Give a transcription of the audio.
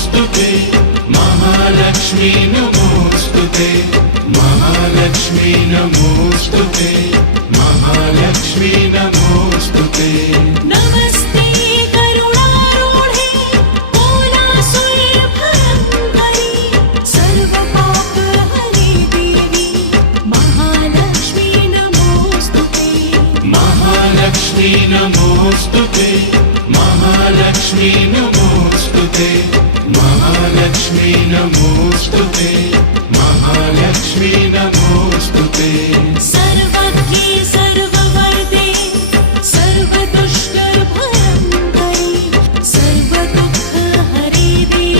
नमोस्तुते महालक्ष्मी नमोस्तुते महालक्ष्मी नमोस्तुते महालक्ष्मी नमोस्तुते नमस्ते करुणारूढे कोलासुरभयङ्करी सर्वपापहरे देवी महालक्ष्मी नमोस्तुते महालक्ष्मी नमोस्तुते महालक्ष्मी नमोस्तुते महालक्ष्मी नमोस्तुते महालक्ष्मी नमोस्तुते